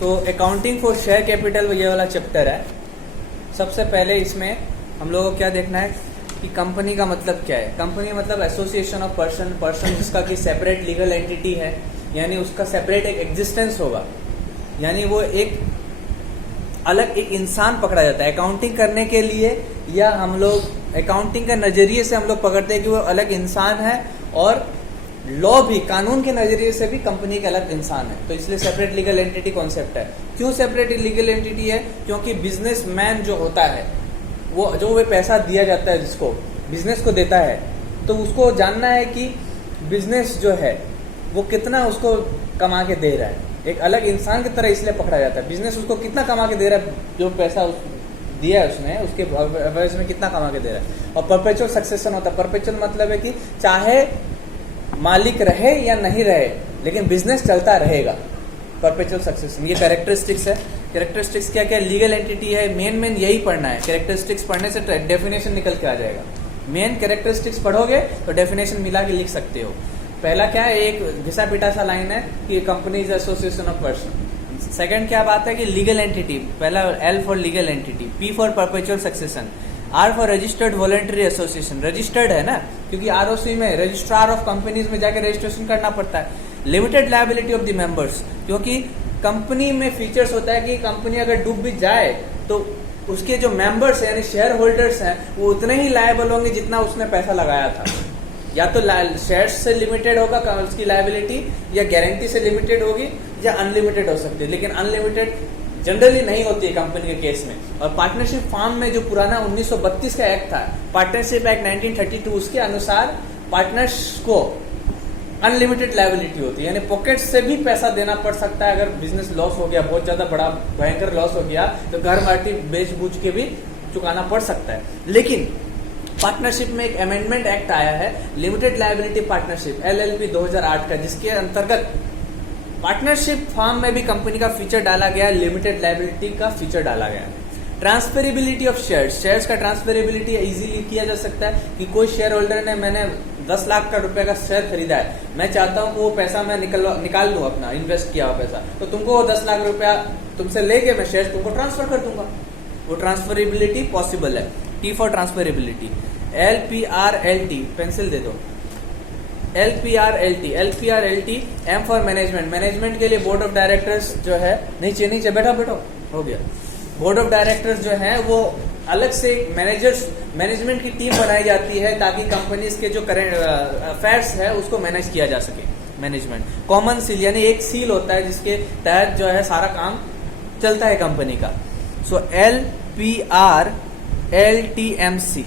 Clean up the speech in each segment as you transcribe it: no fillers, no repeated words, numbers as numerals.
तो accounting for share capital ये वाला चैप्टर है। सबसे पहले इसमें हम लोगों को क्या देखना है कि कंपनी का मतलब क्या है। कंपनी मतलब एसोसिएशन ऑफ पर्सन जिसका कि सेपरेट लीगल एंटिटी है, यानी उसका सेपरेट एक एग्जिस्टेंस होगा, यानी वो एक अलग एक इंसान पकड़ा जाता है अकाउंटिंग करने के लिए, या हम लोग अकाउंटिंग के नजरिए से हम लोग पकड़ते हैं कि वो अलग इंसान है, और लॉ भी कानून के नजरिए से भी कंपनी का अलग इंसान है। तो इसलिए सेपरेट लीगल एंटिटी कॉन्सेप्ट है। क्यों सेपरेट लीगल एंटिटी है? क्योंकि बिजनेसमैन जो होता है वो पैसा दिया जाता है, जिसको बिजनेस को देता है, तो उसको जानना है कि बिजनेस जो है वो कितना उसको कमा के दे रहा है। एक अलग इंसान की तरह इसलिए पकड़ा जाता है। बिजनेस उसको कितना कमा के दे रहा है, जो पैसा दिया है उसने, उसके एवरेज में कितना कमा के दे रहा है। और परपेचुअल सक्सेशन होता है। परपेचुअल मतलब है कि चाहे मालिक रहे या नहीं रहे, लेकिन बिजनेस चलता रहेगा। परपेचुअल सक्सेशन ये कैरेक्टरिस्टिक्स है। कैरेक्टरिस्टिक्स क्या क्या? लीगल एंटिटी है, मेन यही पढ़ना है। कैरेक्टरिस्टिक्स पढ़ने से डेफिनेशन निकल के आ जाएगा। मेन कैरेक्टरिस्टिक्स पढ़ोगे तो डेफिनेशन मिला के लिख सकते हो। पहला क्या है, एक घिसा पिटा सा लाइन है कि company is association of person. Second क्या बात है कि लीगल एंटिटी, पहला L for legal entity, P for perpetual succession, R for registered voluntary association. Registered है ना, क्योंकि आरओसी में रजिस्ट्रार ऑफ कंपनीज में जाकर रजिस्ट्रेशन करना पड़ता है। Limited liability of the members, क्योंकि कंपनी में फीचर्स होता है कि कंपनी अगर डूब भी जाए तो उसके जो मेंबर्स यानी शेयर होल्डर्स हैं वो उतने ही लायबल होंगे जितना उसने पैसा लगाया था। या तो शेयर्स से लिमिटेड होगा उसकी लायबिलिटी, या गारंटी से लिमिटेड होगी, या अनलिमिटेड हो सकती है। लेकिन अनलिमिटेड जनरली नहीं होती है कंपनी के केस में। और पार्टनरशिप फॉर्म में जो पुराना 1932 का एक्ट था, पार्टनरशिप एक्ट 1932, उसके अनुसार पार्टनर्स को अनलिमिटेड लायबिलिटी होती है, यानी पॉकेट से भी पैसा देना पड़ सकता है। अगर बिजनेस लॉस हो गया, बहुत ज्यादा बड़ा भयंकर लॉस हो गया, तो घर बाटी बेच बूझ के भी चुकाना पड़ सकता है। लेकिन पार्टनरशिप में एक अमेंडमेंट एक्ट आया है, लिमिटेड लायबिलिटी पार्टनरशिप LLP 2008 का, जिसके अंतर्गत पार्टनरशिप फॉर्म में भी कंपनी का फीचर डाला गया है, लिमिटेड लायबिलिटी का फीचर डाला गया है। ट्रांसफेरेबिलिटी ऑफ शेयर्स का ट्रांसफेरेबिलिटी इजीली किया जा सकता है कि कोई शेयर होल्डर ने, मैंने 10 लाख का रुपए का शेयर खरीदा है, मैं चाहता हूं कि वो पैसा मैं निकाल लूं अपना इन्वेस्ट किया हुआ पैसा, तो तुमको वो 10 लाख रुपया तुमसे लेके मैं शेयर तुमको ट्रांसफर कर दूंगा। वो ट्रांसफरेबिलिटी पॉसिबल है। T for transferability. LPRLT, pencil दे दो। LPRLT, M for management. Management के लिए बोर्ड ऑफ डायरेक्टर्स जो है, नीचे बैठो हो गया। बोर्ड ऑफ डायरेक्टर्स जो है वो अलग से मैनेजमेंट की टीम बनाई जाती है ताकि कंपनीज के जो करेंट अफेयर्स है उसको मैनेज किया जा सके। मैनेजमेंट कॉमन सील, यानी एक सील होता है जिसके तहत जो है सारा काम चलता है कंपनी का। सो LPRLTMC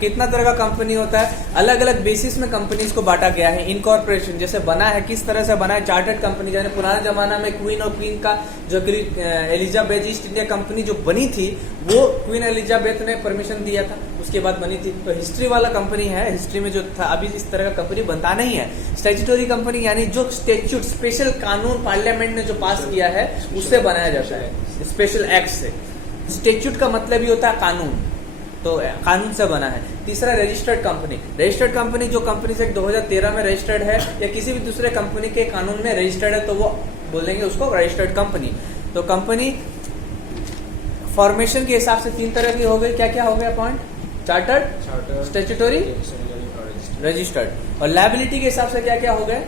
कितना तरह का कंपनी होता है? अलग अलग बेसिस में कंपनीज को बांटा गया है। इनकॉर्पोरेशन जैसे बना है, किस तरह से बना है? चार्टर्ड कंपनी, यानी पुराने जमाना में क्वीन और क्वीन का जो एलिजाबेथ ईस्ट इंडिया कंपनी जो बनी थी, वो क्वीन एलिजाबेथ ने परमिशन दिया था, उसके बाद बनी थी। तो हिस्ट्री वाला कंपनी है, हिस्ट्री में जो था। अभी इस तरह का कंपनी बनता नहीं है। स्टैट्यूटरी कंपनी, यानी जो स्टेच्यूट स्पेशल कानून पार्लियामेंट ने जो पास किया है उससे बनाया जाता है, स्पेशल एक्ट से। स्टेच्यूट का मतलब ही होता है कानून, तो कानून से बना है। तीसरा रजिस्टर्ड कंपनी। रजिस्टर्ड कंपनी जो कंपनी से 2013 में रजिस्टर्ड है या किसी भी दूसरे कंपनी के कानून में रजिस्टर्ड है, तो वो बोलेंगे उसको रजिस्टर्ड कंपनी। तो कंपनी फॉर्मेशन के हिसाब से 3 तरह की हो गई। क्या क्या हो गया पॉइंट? Chartered, statutory, registered. और लायबिलिटी के हिसाब से क्या क्या हो गए?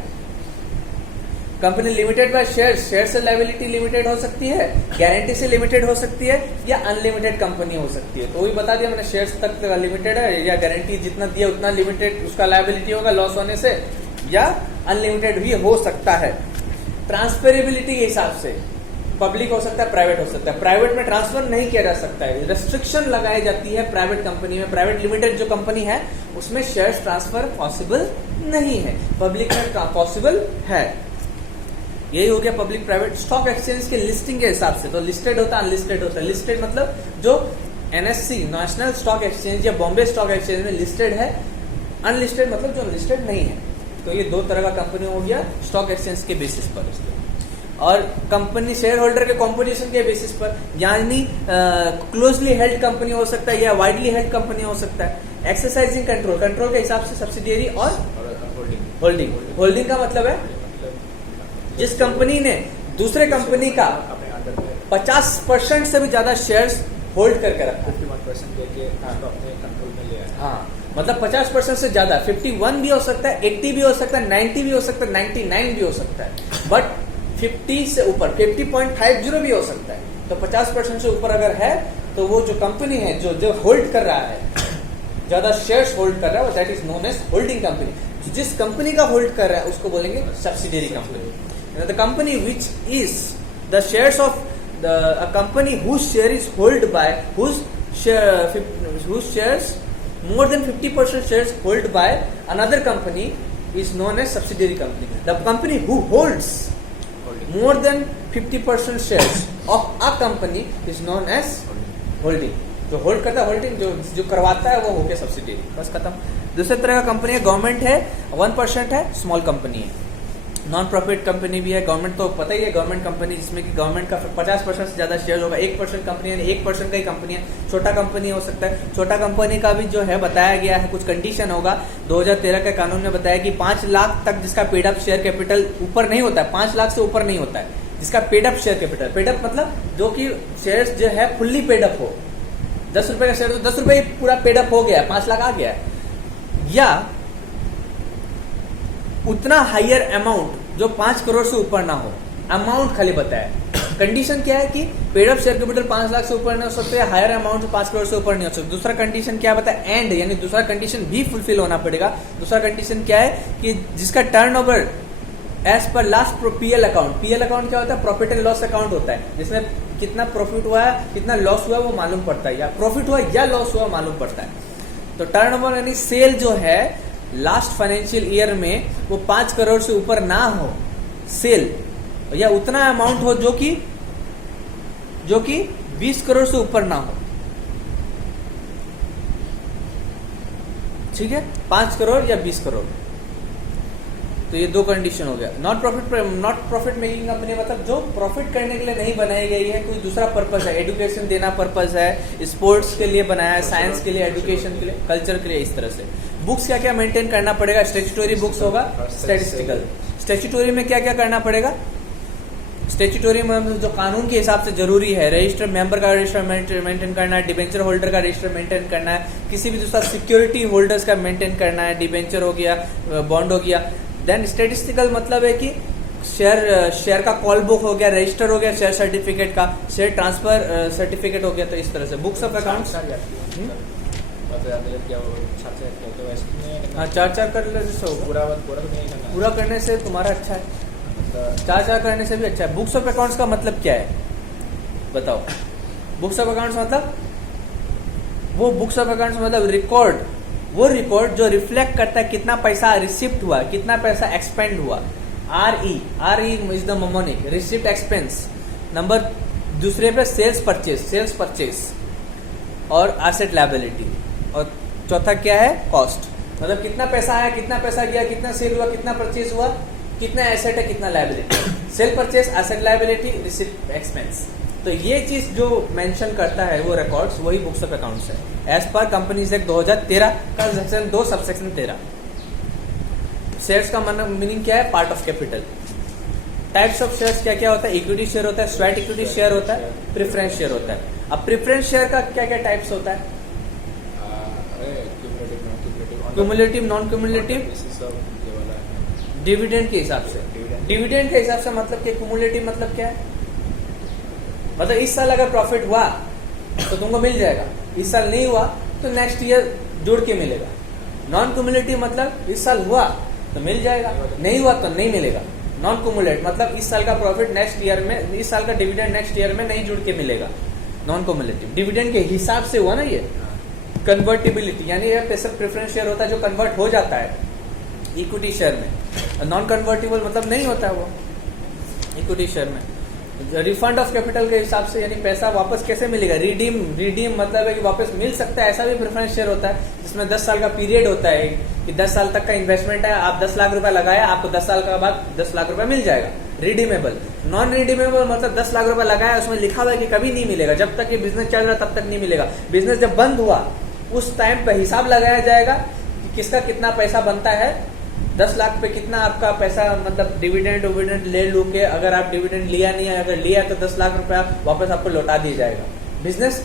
कंपनी लिमिटेड बाय शेयर से लायबिलिटी लिमिटेड हो सकती है, गारंटी से लिमिटेड हो सकती है, या अनलिमिटेड कंपनी हो सकती है। तो वही बता दिया मैंने, शेयर्स तक लिमिटेड है, या गारंटी जितना दिया उतना लिमिटेड उसका लायबिलिटी होगा लॉस होने से, या अनलिमिटेड भी हो सकता है। ट्रांसफेरेबिलिटी के हिसाब से पब्लिक हो सकता है, प्राइवेट हो सकता है। प्राइवेट में ट्रांसफर नहीं किया जा सकता है, रेस्ट्रिक्शन लगाई जाती है प्राइवेट कंपनी में। प्राइवेट लिमिटेड जो कंपनी है उसमें शेयर्स ट्रांसफर पॉसिबल नहीं है, पब्लिक में पॉसिबल है। यही हो गया पब्लिक प्राइवेट। स्टॉक एक्सचेंज के लिस्टिंग के हिसाब से तो लिस्टेड होता है, अनलिस्टेड होता है। लिस्टेड मतलब जो NSE नेशनल स्टॉक एक्सचेंज या बॉम्बे स्टॉक एक्सचेंज में लिस्टेड है, अनलिस्टेड मतलब जो लिस्टेड नहीं है। तो ये 2 तरह का कंपनी हो गया स्टॉक एक्सचेंज के बेसिस पर। और कंपनी शेयर होल्डर के कॉम्पोजिशन के बेसिस पर, यानी क्लोजली हेल्ड कंपनी हो सकता है या वाइडली हेल्ड कंपनी हो सकता है। एक्सरसाइजिंग कंट्रोल के हिसाब से सब्सिडियरी और होल्डिंग का मतलब है जिस कंपनी ने दूसरे कंपनी का अपने अंडर में 50% से भी ज्यादा शेयर्स होल्ड करके रखा है। 51% देके उसको अपने कंट्रोल में ले आया। हाँ, मतलब 50% से ज्यादा, 51 भी हो सकता है, 80 भी हो सकता है, 90 भी हो सकता है, 99 भी हो सकता है, बट 50 से ऊपर 50.50 भी हो सकता है। तो 50% से ऊपर अगर है तो वो जो कंपनी है जो होल्ड कर रहा है, ज्यादा शेयर्स होल्ड कर रहा है, that is known as holding company. जिस कंपनी का होल्ड कर रहा है उसको बोलेंगे subsidiary company. The company which is the shares of a company whose share is held by whose shares more than 50% shares held by another company is known as subsidiary company. The company who holds more than 50% shares of a company is known as holding. जो hold करता है holding, जो करवाता है वो हो गया subsidiary. बस खत्म। दूसरे तरह का कंपनी है, गवर्नमेंट है, 1% है, स्मॉल कंपनी है। नॉन प्रॉफिट कंपनी भी है। गवर्नमेंट तो पता ही है, गवर्नमेंट कंपनी जिसमें कि गवर्नमेंट का 50% से ज्यादा शेयर होगा। 1% कंपनी है, 1% का ही कंपनी है, छोटा कंपनी हो सकता है। छोटा कंपनी का भी जो है बताया गया है, कुछ कंडीशन होगा। 2013 के कानून में बताया कि 5 लाख तक जिसका पेड अप शेयर कैपिटल ऊपर नहीं होता है, 5 लाख से ऊपर नहीं होता है जिसका paid up share capital. Paid up मतलब जो कि शेयर जो है फुल्ली पेड अप हो। 10 रुपए का शेयर तो 10 रुपए पूरा पेड अप हो गया, 5 लाख आ गया, या उतना हायर अमाउंट जो 5 करोड़ से ऊपर ना हो। अमाउंट खाली बताया। कंडीशन क्या है कि paid up share capital 5 lakh से ऊपर नहीं हो सकते, हायर अमाउंट 5 करोड़ से ऊपर नहीं हो सकते। दूसरा कंडीशन क्या बताया, एंड, यानी दूसरा कंडीशन भी फुलफिल होना पड़ेगा। दूसरा कंडीशन क्या है कि जिसका turnover as per last PL account. PL account क्या होता है, प्रॉफिट एंड लॉस अकाउंट होता है, जिसमें कितना प्रॉफिट हुआ है, कितना लॉस हुआ वो मालूम पड़ता है, या प्रॉफिट हुआ या लॉस हुआ मालूम पड़ता है। तो टर्नओवर यानी सेल जो है लास्ट फाइनेंशियल ईयर में वो 5 करोड़ से ऊपर ना हो सेल, या उतना अमाउंट हो जो कि 20 करोड़ से ऊपर ना हो। ठीक है, 5 करोड़ या 20 करोड़। तो ये 2 कंडीशन हो गया। नॉट प्रॉफिट मेकिंग कंपनी मतलब जो प्रॉफिट करने के लिए नहीं बनाई गई है, कोई दूसरा पर्पस है, एजुकेशन देना पर्पस है, स्पोर्ट्स के लिए बनाया है, साइंस के लिए, एजुकेशन के लिए, कल्चर के लिए, इस तरह से। बुक्स क्या क्या मेंटेन करना पड़ेगा, स्टैट्यूटरी बुक्स होगा, स्टैटिस्टिकल। स्टैट्यूटरी में क्या क्या करना पड़ेगा, स्टैट्यूटरी में जो कानून के हिसाब से जरूरी है, रजिस्टर मेंबर का रजिस्टर मेंटेन करना है, डिबेंचर होल्डर का रजिस्टर मेंटेन करना है, किसी भी दूसरा सिक्योरिटी होल्डर्स का मेंटेन करना है, डिबेंचर हो गया, बॉन्ड हो गया। देन स्टैटिस्टिकल मतलब है कि शेयर का कॉल बुक हो गया, रजिस्टर हो गया, शेयर सर्टिफिकेट का, शेयर ट्रांसफर सर्टिफिकेट हो गया। तो इस तरह से बुक्स ऑफ अकाउंट्स हाँ 4 कर ले जैसे होगा, पूरा करने से तुम्हारा अच्छा है, 4 करने से भी अच्छा है। बुक्स ऑफ अकाउंट्स का मतलब क्या है बताओ। बुक्स ऑफ अकाउंट्स मतलब वो बुक्स ऑफ अकाउंट्स मतलब रिकॉर्ड, वो रिकॉर्ड जो रिफ्लेक्ट करता है कितना पैसा रिसिप्ट हुआ, कितना पैसा एक्सपेंड हुआ। RE is the mnemonic, receipt expense. Number दूसरे पे सेल्स परचेस और एसेट लायबिलिटी। और चौथा क्या है, कॉस्ट, मतलब कितना पैसा आया, कितना पैसा गया, कितना सेल हुआ, कितना परचेज हुआ, कितना एसेट है, कितना liability. Sale purchase, asset liability, receipt expense. तो ये चीज जो मेंशन करता है वो रिकॉर्ड्स, वही बुक्स ऑफ अकाउंट्स है एज पर कंपनीज एक्ट 2013 का सेक्शन 2 सबसेक्शन 13। शेयर्स का मीनिंग क्या है, part of capital. Types of shares क्या क्या होता है, इक्विटी शेयर होता है, स्वेट इक्विटी शेयर होता है, प्रेफरेंस शेयर होता है। अब प्रेफरेंस शेयर का क्या क्या टाइप्स होता है, क्यूमुलेटिव, नॉन क्यूमुलेटिव, डिविडेंड के हिसाब से। डिविडेंड के हिसाब से मतलब कि क्यूमुलेटिव मतलब क्या है, मतलब इस साल अगर प्रॉफिट हुआ तो तुमको मिल जाएगा, इस साल नहीं हुआ तो नेक्स्ट ईयर जुड़ के मिलेगा। नॉन क्यूमुलेटिव मतलब इस साल हुआ तो मिल जाएगा, नहीं हुआ तो नहीं मिलेगा। नॉन क्यूमुलेट मतलब इस साल का प्रॉफिट नेक्स्ट ईयर में, इस साल का डिविडेंड नेक्स्ट ईयर में नहीं जुड़ के मिलेगा। नॉन क्यूमुलेटिव डिविडेंड के हिसाब से हुआ ना ये। कन्वर्टिबिलिटी यानी ये पैसा प्रेफरेंस शेयर होता है जो कन्वर्ट हो जाता है इक्विटी शेयर में। नॉन कन्वर्टिबल मतलब नहीं होता है वो इक्विटी शेयर में। रिफंड ऑफ कैपिटल के हिसाब से यानी पैसा वापस कैसे मिलेगा, रिडीम मतलब है कि वापस मिल सकता है, ऐसा भी प्रेफरेंस शेयर होता है जिसमें 10 साल का पीरियड होता है कि 10 साल तक का इन्वेस्टमेंट है, आप 10 लाख रुपए लगाया, आपको 10 साल के बाद 10 लाख रुपए मिल जाएगा। रिडीमेबल। नॉन रिडीमेबल मतलब 10 लाख रुपए लगाया, उसमें लिखा हुआ है कि कभी नहीं मिलेगा, जब तक ये बिजनेस चल रहा तब तक नहीं मिलेगा। बिजनेस जब बंद हुआ उस टाइम पर हिसाब लगाया जाएगा कि किसका कितना पैसा बनता है 10 लाख पे कितना आपका पैसा मतलब डिविडेंड ले लू के, अगर आप डिविडेंड लिया नहीं है, अगर लिया तो 10 लाख रुपया वापस आपको लौटा दिया जाएगा। बिजनेस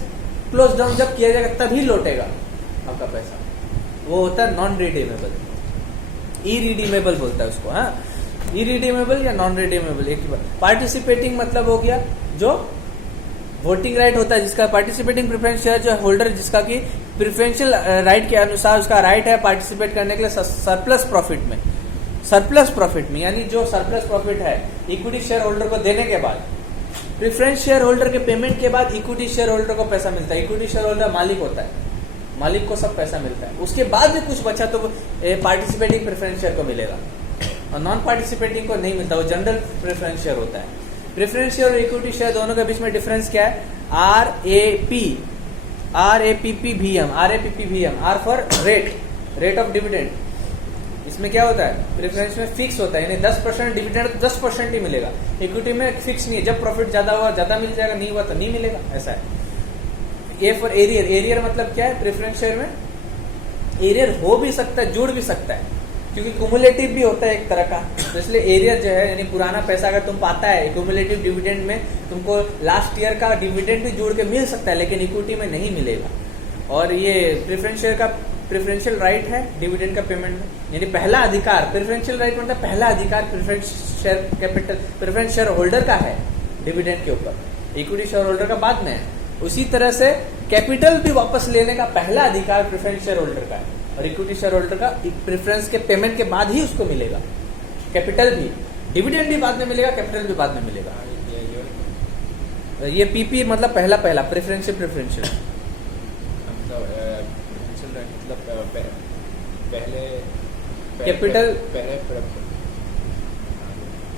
क्लोज डाउन जब किया जाएगा तभी लौटेगा आपका पैसा। वो होता है नॉन रिडीमेबल, इरिडीमेबल बोलता है उसको। हाँ, इरिडीमेबल या नॉन रिडीमेबल एक ही बात। पार्टिसिपेटिंग मतलब हो गया जो वोटिंग राइट होता है, जिसका पार्टिसिपेटिंग प्रेफरेंस शेयर जो होल्डर जिसका कि प्रेफरेंशियल राइट के अनुसार उसका राइट है पार्टिसिपेट करने के लिए सरप्लस प्रॉफिट में, यानी जो सरप्लस प्रॉफिट है इक्विटी शेयर होल्डर को देने के बाद, प्रेफरेंस शेयर होल्डर के पेमेंट के बाद इक्विटी शेयर होल्डर को पैसा मिलता है। इक्विटी शेयर होल्डर मालिक होता है, मालिक को सब पैसा मिलता है। उसके बाद भी कुछ बचा तो पार्टिसिपेटिंग प्रेफरेंस शेयर को मिलेगा, और नॉन पार्टिसिपेटिंग को नहीं मिलता, वो जनरल प्रेफरेंस शेयर होता है। प्रेफरेंस शेयर और इक्विटी शेयर दोनों के बीच में डिफरेंस क्या है? RAPPVM, R for rate of dividend. इसमें क्या होता है? प्रेफरेंस में फिक्स होता है, यानी 10% डिविडेंड तो 10% ही मिलेगा। इक्विटी में फिक्स नहीं है, जब प्रॉफिट ज्यादा हुआ ज्यादा मिल जाएगा, नहीं हुआ तो नहीं मिलेगा, ऐसा है। ए फॉर एरियर मतलब क्या है? प्रेफरेंस शेयर में एरियर हो भी सकता है, जुड़ भी सकता है, क्योंकि कुमुलेटिव भी होता है एक तरह का। तो इसलिए एरियर जो है, यानी पुराना पैसा अगर तुम पाता है कुमुलेटिव डिविडेंड में, तुमको लास्ट ईयर का डिविडेंड भी जुड़ के मिल सकता है, लेकिन इक्विटी में नहीं मिलेगा। और ये प्रेफरेंस शेयर का प्रेफरेंशियल राइट है डिविडेंड का पेमेंट में, यानी पहला अधिकार। प्रेफरेंशियल राइट मतलब पहला अधिकार प्रेफरेंस शेयर होल्डर का है डिविडेंड के ऊपर, इक्विटी शेयर होल्डर का बाद में है। उसी तरह से कैपिटल भी वापस लेने का पहला अधिकार प्रेफरेंस शेयर होल्डर का है, और इक्विटी शेयर होल्डर का प्रेफरेंस के पेमेंट के बाद ही उसको मिलेगा। कैपिटल भी, डिविडेंड भी बाद में मिलेगा, कैपिटल भी बाद में मिलेगा। ये पीपी मतलब पहला प्रेफरेंशियल मतलब पहले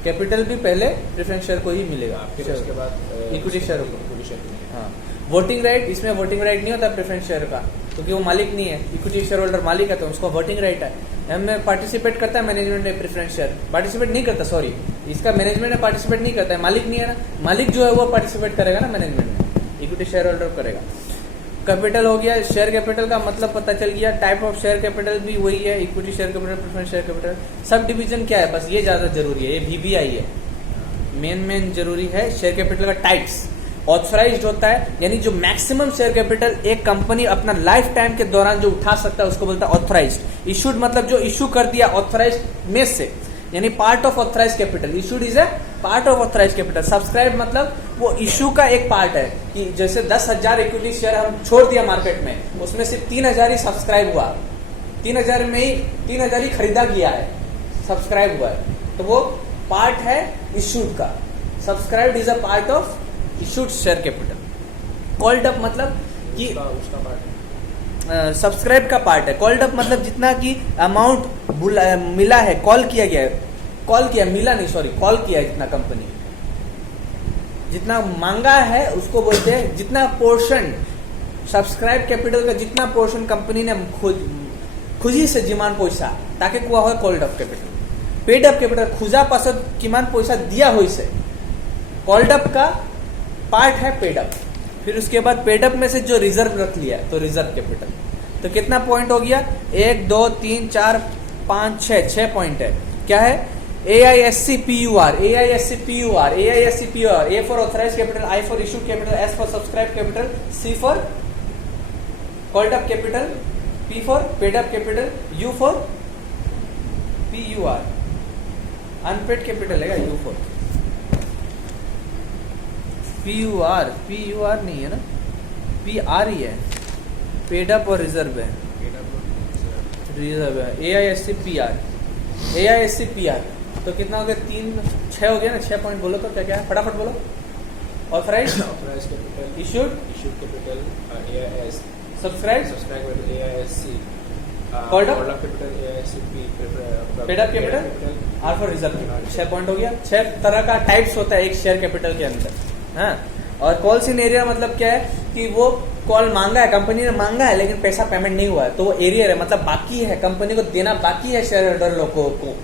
कैपिटल भी पहले प्रेफरेंस शेयर को ही मिलेगा, फिर उसके बाद इक्विटी शेयर को। को। हाँ, वोटिंग राइट, इसमें वोटिंग राइट नहीं होता प्रेफरेंस शेयर का, क्योंकि वो मालिक नहीं है। इक्विटी शेयर होल्डर मालिक है तो उसको वोटिंग राइट है। हमें पार्टिसिपेट करता है मैनेजमेंट में, प्रेफरेंस शेयर पार्टिसिपेट नहीं करता, सॉरी, इसका मैनेजमेंट में पार्टिसिपेट नहीं करता है, मालिक नहीं है ना। मालिक जो है वो पार्टिसिपेट करेगा ना मैनेजमेंट में, इक्विटी शेयर होल्डर करेगा। कैपिटल हो गया, शेयर कैपिटल का मतलब पता चल गया। टाइप ऑफ शेयर कैपिटल भी वही है, equity share capital, preference share capital. Sub division क्या है, बस ये ज्यादा जरूरी है, ये VBI है, मेन जरूरी है। शेयर कैपिटल का टाइप्स ऑथराइज्ड होता है, यानी जो मैक्सिमम शेयर कैपिटल एक कंपनी अपना लाइफ टाइम के दौरान जो उठा सकता है उसको बोलता है ऑथराइज्ड। इशूड मतलब जो इशू कर दिया ऑथराइज्ड में से, यानी part of authorised capital. Issued is a part of authorised capital. Subscribe मतलब वो इशू का एक पार्ट है, कि जैसे 10,000 इक्विटी शेयर हम छोड़ दिया मार्केट में, उसमें सिर्फ 3,000 ही सब्सक्राइब हुआ, 3,000 में ही 3,000 ही खरीदा गया है, सब्सक्राइब हुआ है, तो वो पार्ट है इशूड का। Subscribed is a part of issued share capital. Called up मतलब कि उसका पार्ट सब्सक्राइब का पार्ट है। कॉल्ड अप मतलब जितना कि अमाउंट मिला है, कॉल किया, मिला नहीं, सॉरी, कॉल किया है, जितना कंपनी जितना मांगा है उसको बोलते हैं, जितना पोर्शन सब्सक्राइब कैपिटल का जितना पोर्शन कंपनी ने खुजी से जिमान पैसा ताकि कुआ हो called up capital. Paid up capital खुजा पास किमान पैसा दिया हो इसे, कॉल्ड अप का पार्ट है पेड अप। फिर उसके बाद पेड अप में से जो रिजर्व रख लिया तो रिजर्व कैपिटल। तो कितना पॉइंट हो गया? 1 2 3 4 5 6 पॉइंट है। क्या है? AISCPUR, A for authorized capital, I for issued capital, S for subscribed capital, C for called up capital, P for paid up capital, U for PUR, unpaid capital है U for PUR नहीं है ना, PR ही है, paid up और reserve है, AISCPR। तो कितना हो गया? 6 हो गया ना, 6 पॉइंट बोलो तो क्या क्या है, फटाफट बोलो। Authorised capital, issued capital, AIS, subscribe capital, AISC, called up capital, AISCP, paid up capital, R for reserve. 6 point हो गया। 6 तरह का टाइप्स होता है एक शेयर कैपिटल के अंदर। हाँ, और कॉल्स इन एरिया मतलब क्या है कि वो कॉल मांगा है, कंपनी ने मांगा है लेकिन पैसा पेमेंट नहीं हुआ है, तो वो एरियर है, मतलब बाकी है, कंपनी को देना बाकी है, शेयर होल्डर लोगों को,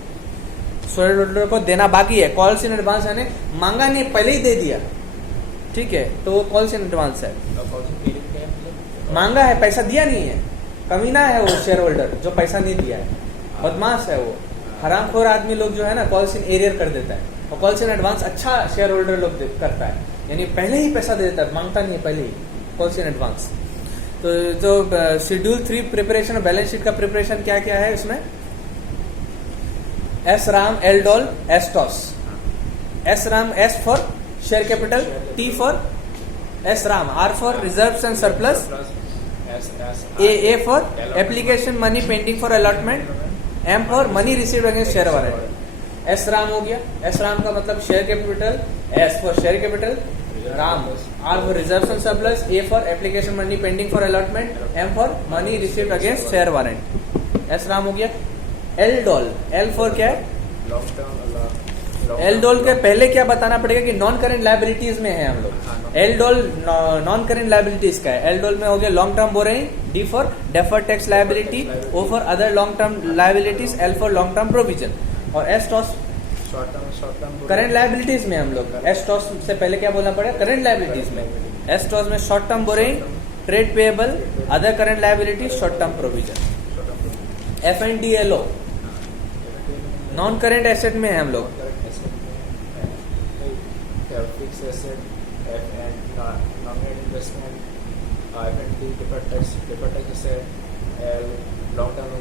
शेयर होल्डर को देना बाकी है। कॉल्स इन एडवांस यानी मांगा नहीं, पहले ही दे दिया, ठीक है, तो वो कॉल्स इन एडवांस है। मांगा है, पैसा दिया नहीं है, कमीना है वो शेयर होल्डर जो पैसा नहीं दिया है, बदमाश है वो, हरामखोर आदमी लोग जो है ना कॉल्स इन एरियर कर देता है, और कॉल्स इन एडवांस अच्छा शेयर होल्डर लोग करता है, यानी पहले ही पैसा दे देता है, मांगता नहीं है, पहले ही कॉल्स इन एडवांस। तो जो शेड्यूल 3 प्रिपरेशन और बैलेंस शीट का प्रिपरेशन क्या क्या है उसमें, S Ram, L doll, S toss. S Ram, S for share capital, T for S Ram, R for reserves and surplus, A for application money pending for allotment, M for money received against share warrant. S Ram हो गया, S Ram का मतलब share capital, S for share capital, Ram, R for reserves and surplus, A for application money pending for allotment, M for money received against share warrant. S Ram हो गया। L doll, L for क्या है, long term, L doll के पहले क्या बताना पड़ेगा कि नॉन करेंट लायबिलिटीज में है हम लोग। L doll non current liabilities का है। एल डॉल में हो गया long term borrowing, D for deferred tax liability, O for other long term liabilities, L for long term provision. और S toss short term current liabilities में हम लोग, S toss से पहले क्या बोलना पड़ेगा, करंट लायबिलिटीज में। एस टॉस में short term borrowing, trade payable, other current liabilities, short term provision. F and D L O non current asset में है हम लोग। Fixed asset, F and nominate investment, F and D deferred tax asset, L long term